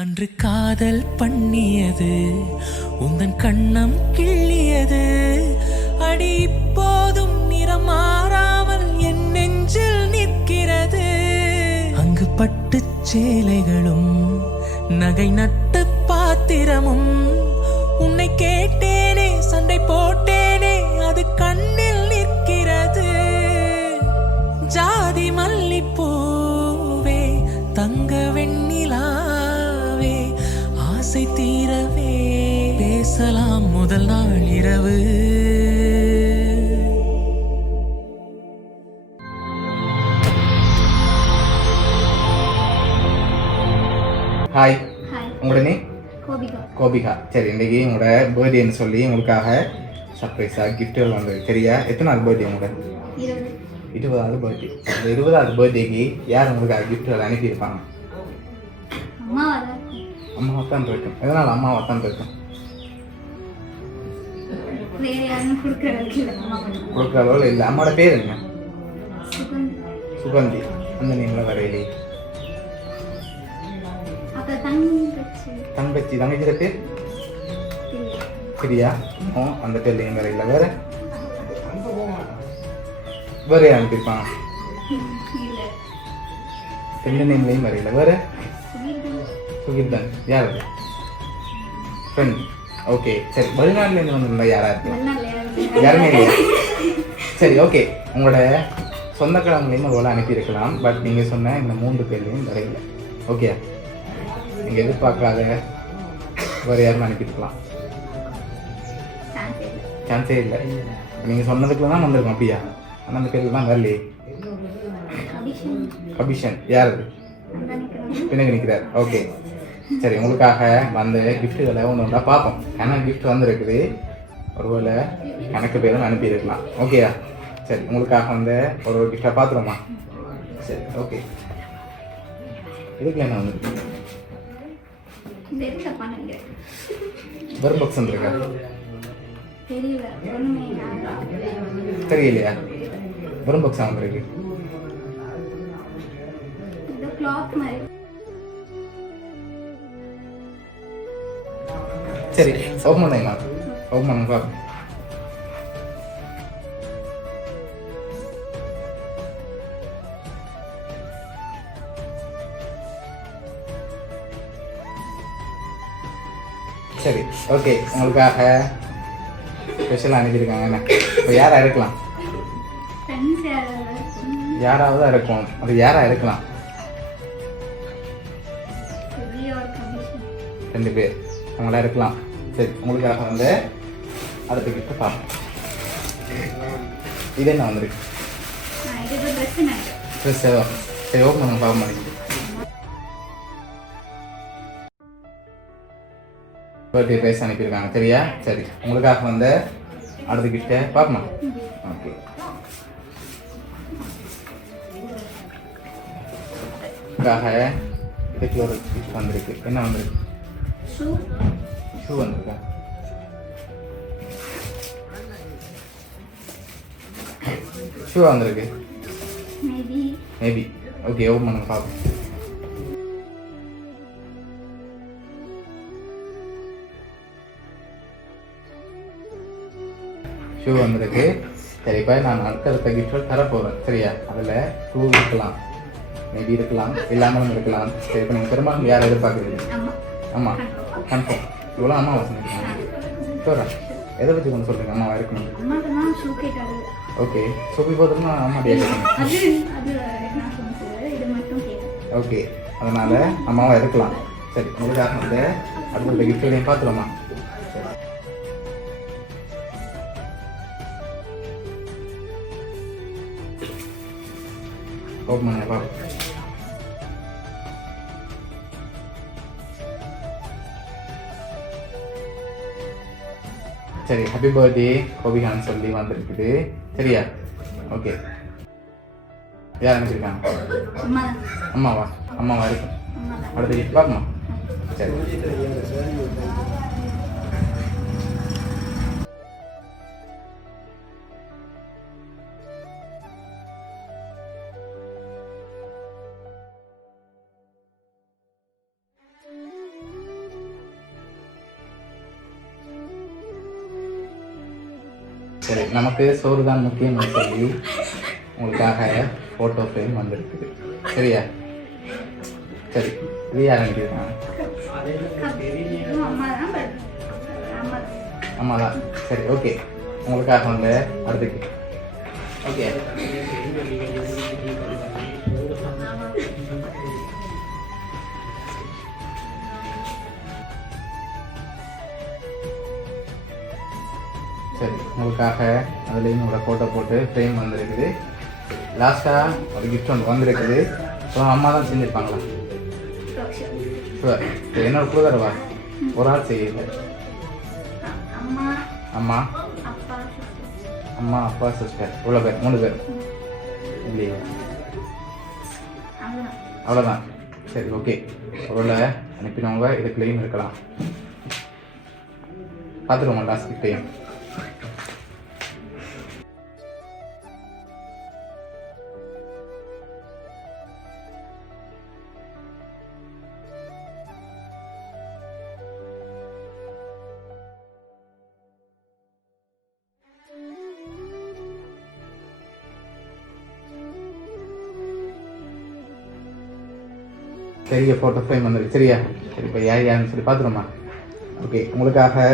அன்று காதல் பண்ணியது உந்தன் கண்ணம் கிள்ளியது அடி இப்போதும் நிறம் மாறாமல் என் நெஞ்சில் நிற்கிறது. அங்கு பட்டுச் சேலைகளும் நகை நட்டு பாத்திரமும் உன்னை கேட்டேனே சண்டை போட்டேனே அது கண்ணில் நிற்கிறது. ஜாதி மல்லிப்பூவே தங்க வெண்ணிலாவே ஆசை தீரவே பேசலாம் முதல் நாள் இரவு. ஹாய், உங்களோட நேம்? கோபிகா. சரி, இன்றைக்கி உங்களோட பர்த்டேன்னு சொல்லி உங்களுக்காக சர்ப்ரைஸாக கிஃப்ட்டுகள் வந்தது. சரியா? எத்தனை நாள் பர்த்டே உங்களோட? 20வது பர்த்டே. இந்த 20வது பர்த்டேக்கு யார் உங்களுக்காக கிஃப்ட்டுகள் அனுப்பியிருப்பாங்க? அம்மாவை தான் இருக்கும். எதனால் அம்மாவை தான் இருக்கும்? கொடுக்குற அளவில் இல்லை. அம்மாவோட பேர் என்ன? சுகந்தி. அந்த நேமில் வரையிலே தங்கச்சி. தங்கச்சியோட பேர் சரியா? அந்த பேர்லையும் வேற இல்லை. வேற வேற யார் அனுப்பியிருப்பாங்க? ரெண்டு நேம்லையும் வேற இல்லை. வேற சுகிர்தான். யார் அது? ஃப்ரெண்ட். ஓகே, சரி. வெளிநாட்டிலேருந்து வந்திருந்தா யாரா இருக்கு? யாருமே இல்லையா? சரி, ஓகே. உங்களோட சொந்தக்கிழமையிலையும் ஒரு அனுப்பியிருக்கலாம். பட் நீங்கள் சொன்ன இந்த 3 பேர்லையும் வேற இல்லை. ஓகே, நீங்கள் எதிர்பார்க்காத வேறு யாரும் அனுப்பியிருக்கலாம். சான்ஸே இல்லை. நீங்கள் சொன்னதுக்குள்ள தான் வந்திருக்கோம். அப்படியா? ஆனால் அந்த பேருக்கு தான் வரலையே. கபிஷன். யார் அது? பின்னாடி நிற்கிறார். ஓகே, சரி. உங்களுக்காக வந்த கிஃப்ட்டுகளை ஒன்று ஒன்றா பார்ப்போம். ஏன்னா கிஃப்ட் வந்துருக்குது. ஒருவேளை எனக்கு பேரும் அனுப்பியிருக்கலாம். ஓகேயா? சரி, உங்களுக்காக வந்து ஒரு கிஃப்டாக பார்த்துருமா? சரி, ஓகே. இதுக்கு என்ன வந்துருக்கு? வெறும் பாக்ஸ் வந்துருக்கா? தெரியலையா? வெறும் பாக்ஸ் வந்துருக்கு. சரி, ஓப்பன் பண்ணுங்க. ஓப்பன் பண்ணுங்க. சரி, ஓகே. உங்களுக்காக ஸ்பெஷலாக அனுப்பியிருக்காங்க. என்ன இப்போ யாராக இருக்கலாம்? யாராவது இருக்கும். அது யாராக இருக்கலாம்? 2 பேர் அவங்களா இருக்கலாம். சரி, உங்களுக்காக வந்து அடுத்த கிஃப்ட் பார்ப்போம். இது என்ன வந்துருக்கு? ட்ரெஸ். சரி, ஓப்பன் பண்ணுங்க. பார்க்க மாட்டேங்குது. பர்த்டே ப்ரைஸ் அனுப்பியிருக்காங்க. சரியா? சரி, உங்களுக்காக வந்து அடுத்த கிஃப்ட்டை பார்க்கணும். ஓகே, உங்களுக்காக இதுக்கு ஒரு கிஃப்ட் வந்திருக்கு. என்ன வந்திருக்கு? ஷூ வந்திருக்கா? ஷூ வந்திருக்கு. மேபி. ஓகே, ஓப்பன் பண்ணுங்க பார்ப்போம். ஷூ வந்திருக்கு. சரி, இப்போ நான் அடுத்த கிஃப்ட் தரப்போகிறேன். சரியா? அதில் ஷூ இருக்கலாம், மேபி இருக்கலாம், இல்லாமலும் இருக்கலாம். சரி, இப்போ நீங்கள் பெரும்பாலும் யாரை எதிர்பார்க்குறீங்க? ஆமாம், கன்ஃபார்ம். இவ்வளோ அம்மாவை சொன்னீங்க. சொல்கிறேன். எதை பற்றி கொண்டு சொல்கிறீங்க? அம்மாவா இருக்கணும். ஓகே, சோப்பி போதுமா? அம்மா கேட்குறேன். ஓகே, அதனால் அம்மாவா இருக்கலாம். சரி, உங்களுக்காக வந்து அடுத்த கிஃப்ட்டையும் பார்த்துருமா? ஓப்பன் பண்ண பார்ப்போம். சரி, ஹாப்பி பர்த்டே கோபிகான்னு சொல்லி வந்திருக்குது. சரியா? ஓகே. யார் அனுப்பிச்சிருக்காங்க? அம்மாவா? அம்மாவா இருக்கும். அடுத்த கிஃப்ட் பார்க்கணும். சரி, சரி, நமக்கு சோறு தான் முக்கியம்னு சொல்லி உங்களுக்காக ஃபோட்டோ ஃப்ரேம் வந்திருக்குது. சரியா? சரி, இது யார் நினைக்கிறாங்க? அம்மா தான். சரி, ஓகே. உங்களுக்காக வந்து அடுத்துக்கு ஓகே. சரி, உங்களுக்காக அதுலேயும் உங்களோட ஃபோட்டோ போட்டு ஃப்ரேம் வந்திருக்குது. லாஸ்ட்டாக ஒரு கிஃப்ட் ஒன்று வந்திருக்குது. அப்புறம் அம்மா தான் செஞ்சுருப்பாங்களா? ஷுவர். சரி, என்னோட கூட தரவா? ஒரு ஆள் செய்யுது. அம்மா, அப்பா, சிஸ்டர். இவ்வளோ பேர், 3 பேர் இல்லையா? அவ்வளோதான். சரி, ஓகே. ஒருவேளை அனுப்பினவங்க இதுக்குள்ளேயும் இருக்கலாம். பார்த்துருவோங்க லாஸ்ட் கிஃப்டையும். பெரிய ஃபோட்டோ ஃப்ரேம் வந்துருக்கு. சரியா? சரி, இப்போ யாருன்னு சொல்லி பார்த்துருமா? ஓகே, உங்களுக்காக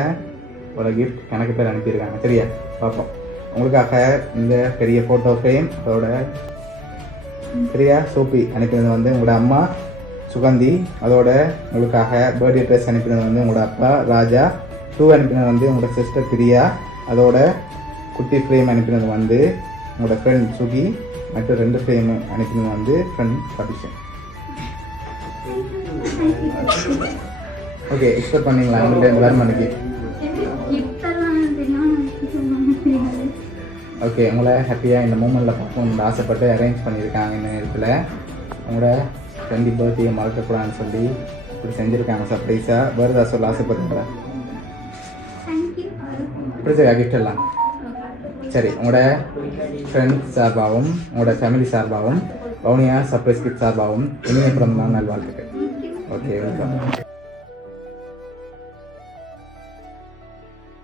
ஒரு கிஃப்ட் கணக்கு பேர் அனுப்பியிருக்காங்க. சரியா? பார்ப்போம். உங்களுக்காக இந்த பெரிய ஃபோட்டோ ஃப்ரேம், அதோட சரியா சோப்பி அனுப்பினது வந்து உங்களோட அம்மா சுகந்தி. அதோட உங்களுக்காக பர்த்டே ட்ரெஸ் அனுப்பினது வந்து உங்களோட அப்பா ராஜா. ஷூ அனுப்பினது வந்து உங்களோட சிஸ்டர் பிரியா. அதோட குட்டி ஃப்ரேம் அனுப்பினது வந்து உங்களோட ஃப்ரெண்ட் சுகி. மற்றும் 2 ஃப்ரேம் அனுப்பினது வந்து ஃப்ரெண்ட் சபிஷன். ஓகே, எக்ஸ்பெக்ட் பண்ணீங்களா உங்கள்கிட்ட எல்லாரும் மணிக்கு? ஓகே, உங்களை ஹாப்பியாக இந்த மூமெண்ட்டில் பார்க்கணும்னு ஆசைப்பட்டு அரேஞ்ச் பண்ணியிருக்காங்க. இந்த நேரத்தில் உங்களோட 20 பர்த்டே மறக்கக்கூடாதுன்னு சொல்லி இப்படி செஞ்சுருக்காங்க சர்ப்ரைஸாக. பர்த்டே சொல்ல ஆசைப்படுறேன். பிடிச்சா கிஃப்ட் எல்லாம்? சரி, உங்களோட ஃப்ரெண்ட்ஸ் சார்பாகவும் உங்களோட ஃபேமிலி சார்பாகவும் வவுனியா சர்ப்ரைஸ் கிஃப்ட் சார்பாகவும் இனிய பிறந்தநாள் நல்வாழ்த்துக்கள். Okay, welcome.